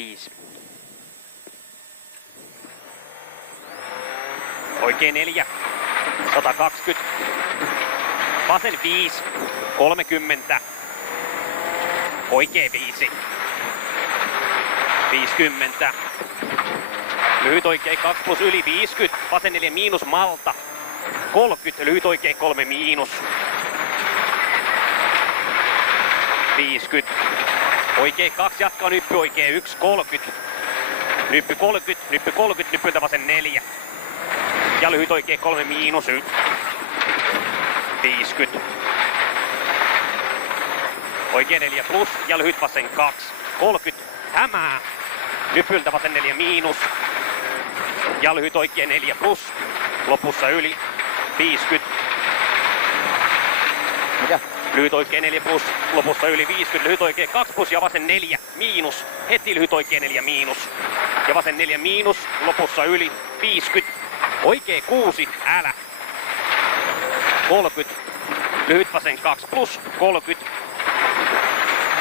5. Oikein 4. 120. Vasen 5. 30. Oikein 5. 50. Lyhyt oikein 2 plus yli 50. Vasen 4 miinus malta. 30. Lyhyt oikein 3 miinus. 50. Oikein 2 jatkaa nyppy oikein 1. 30. Nyppy 30. Nyppy 30. Nyppyltä vasen 4. Ja lyhyt oikein 3 miinus 1. 50. Oikein 4 plus ja lyhyt vasen 2. 30. Hämää. Nypyltä vasen 4 miinus. Ja lyhyt oikein 4 plus. Lopussa yli. 50. Mikä? Lyhyt oikein 4 plus. Lopussa yli 50. Lyhyt oikein 2 plus ja vasen 4 miinus. Heti lyhyt oikein 4 miinus. Ja vasen 4 miinus. Lopussa yli 50. Oikein 6. Älä. 30. Lyhyt vasen 2 plus. 30.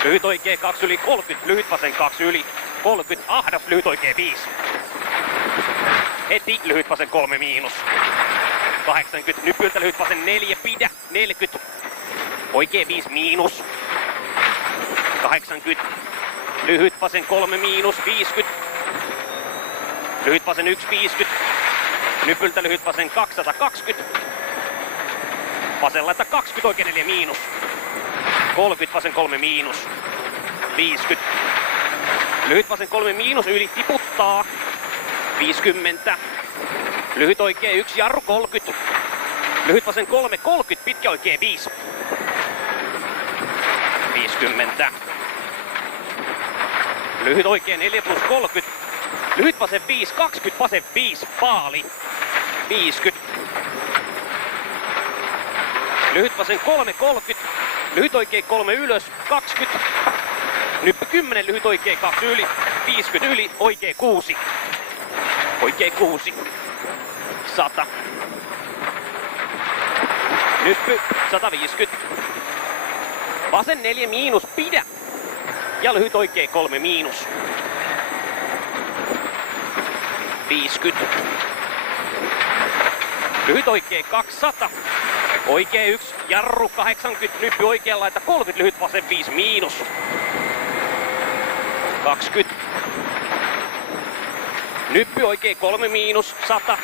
Lyhyt oikein 2 yli 30. Lyhyt vasen 2 yli 30. Ahdas. Lyhyt oikein 5. Heti lyhyt vasen 3 miinus. 80. Nypyltä lyhyt vasen 4. Pidä. 40. Oikein 5 miinus. 80. Lyhyt vasen 3 miinus. 50. Lyhyt vasen 1. 50. Nypyltä lyhyt vasen 220. Vasen laita 20. Oikein 4 miinus. 30. Vasen 3 miinus. 50. Lyhyt vasen 3 miinus. Yli tiputtaa. 50. Lyhyt oikein 1. Jarru 30. Lyhyt vasen 3. 30. Pitkä oikein 5. 50. Lyhyt oikein 4 plus 30. Lyhyt vasen 5. 20. Vasen 5. Paali. 50. Lyhyt vasen 3. 30. Lyhyt oikein 3 ylös. 20. Nyppy 10. Lyhyt oikein 2 yli. 50 yli. Oikein 6. Oikein 6. 100. Nyppy 150. Vasen 4 miinus. Pidä. Ja lyhyt oikein 3 miinus. 50. Lyhyt oikein 200. Oikein 1. Jarru 80. Nyppy oikean laita 30. Lyhyt vasen 5 miinus. 20. Nyppy oikein 3 miinus. 100.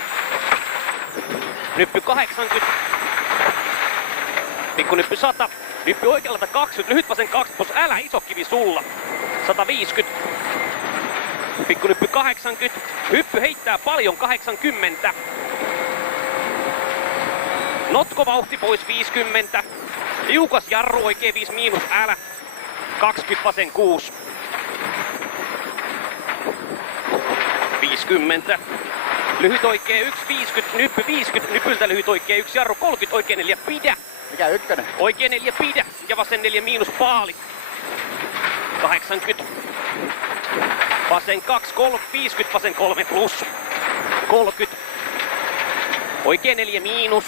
Nyppy 80. Pikku nyppy 100. Nyppy oikean laita 20. Lyhyt vasen 2 plus älä iso kivi sulla. 150. Pikku nyppy 80. Hyppy heittää paljon 80. Notkovauhti pois 50. Liukas jarru oikein 5 miinus älä. 20 vasen 6. 50. Lyhyt oikein 1, 50, nyppy 50, nypyltä lyhyt oikein 1, jarru 30, oikein 4 pidä. Mikä ykkönen? Oikein 4 pidä ja vasen 4 miinus paali. 80. Vasen 2, 50, vasen 3 plus. 30. Oikein 4 miinus.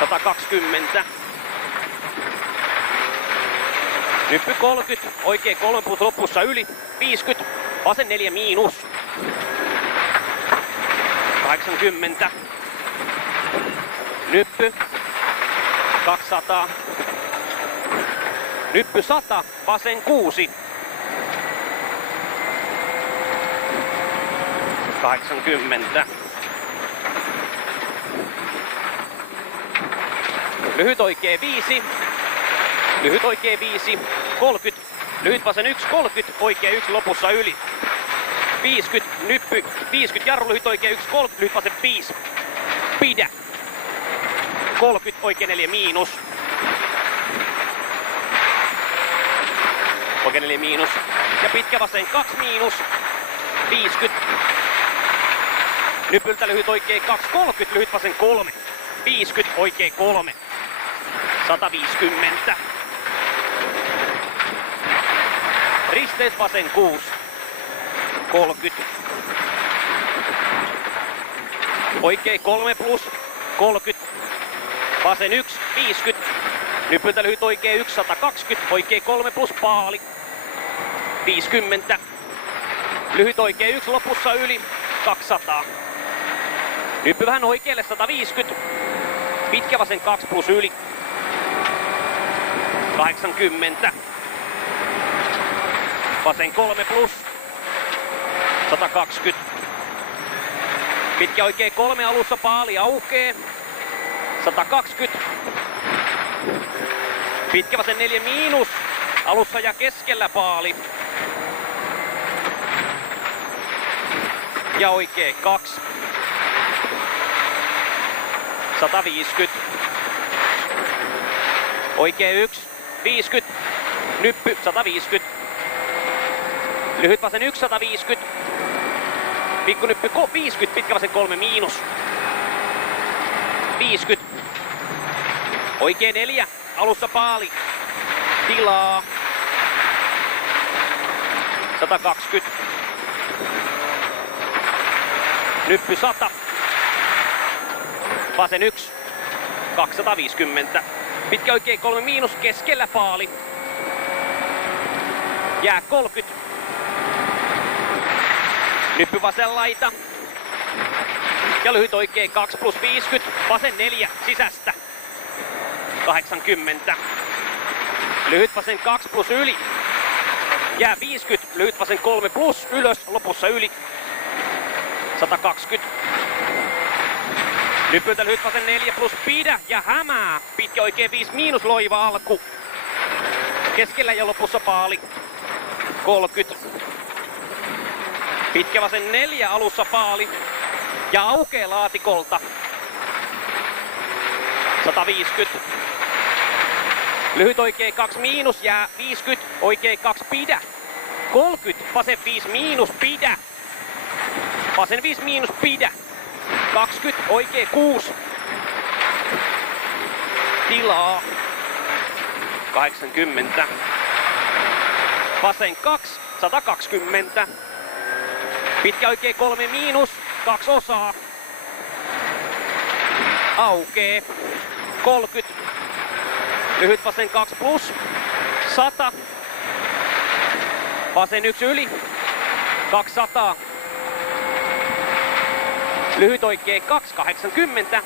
120. Nyppy 30, oikein 3 plus lopussa yli. 50. Vasen 4 miinus. 80. Nyppy 200. Nyppy 100. Vasen 6. 80. Lyhyt oikein 5. Lyhyt oikein 5. 30. Lyhyt vasen 1. 30. Oikein 1 lopussa yli. 50. Nyppy 50. Jarru lyhyt oikein 1. 30. Lyhyt vasen 5. Pidä. 30. Oikein 4 miinus. Oikein 4 miinus. Ja pitkä vasen 2 miinus. 50. Nypyltä lyhyt oikein 2. 30. Lyhyt vasen 3. 50. Oikein 3. 150. Risteys vasen 6. 30. Oikein 3 plus. 30. Vasen 1. 50. Nypyltä lyhyt oikein 1. 120. Oikein 3 plus paali. 50. Lyhyt oikea 1 lopussa yli 200. Nyppy vähän oikealle 150. Pitkä vasen 2 plus yli 80. Vasen 3 plus 120. Pitkä oikea 3 alussa paali aukee 120. Pitkä vasen 4 miinus alussa ja keskellä paali. Ja oikea 2 150. Oikea 1 50. Nyppy 150. Lyhyt vasen 1 150. Pikku nyppy 50. Pitkä vasen 3 miinus 50. Oikea 4 alussa paali. Tilaa 120. Nyppy 100. Vasen 1 250. Pitkä oikea 3 miinus keskellä paali. Jää 30. Nyppy vasen laita. Ja lyhyt oikea 2 plus 50. Vasen 4 sisästä 80. Lyhyt vasen 2 plus yli. Jää 50. Lyhyt vasen 3 plus ylös lopussa yli 120. Nyppyltä lyhyt vasen 4 plus pidä ja hämää. Pitkä oikea 5 miinus loiva alku. Keskellä ja lopussa paali 30. Pitkä vasen 4 alussa paali ja aukee laatikolta 150. Lyhyt oikea 2 miinus jää 50. Oikea 2 pidä 30. Vasen 5 miinus pidä. Vasen 5 miinus pidä 20. Oikea 6. Tilaa 80. Vasen 2 120. Pitkä oikea 3 miinus 2 osaa. Aukee 30. Lyhyt vasen 2 plus 100. Vasen 1 yli 200. Lyhyt oikea 2 80.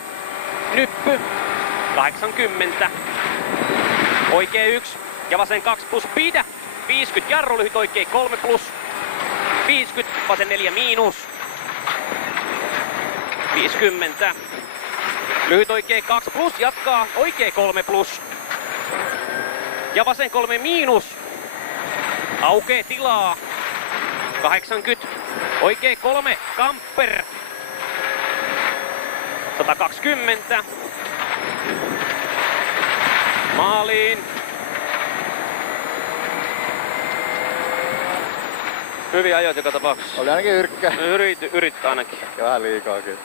Nyppy 80. Oikea 1 ja vasen 2 plus pidä 50. Jarru lyhyt oikea 3 plus 50. Vasen 4 miinus 50. Lyhyt oikea 2 plus jatkaa oikea 3 plus. Ja vasen 3 miinus. Aukee tilaa 80. Oikea 3 kamper 120. Maaliin. Hyviä ajoit joka tapauksessa. Oli ainakin yrkkä. Yrittää ainakin. Vähän liikaa kyllä.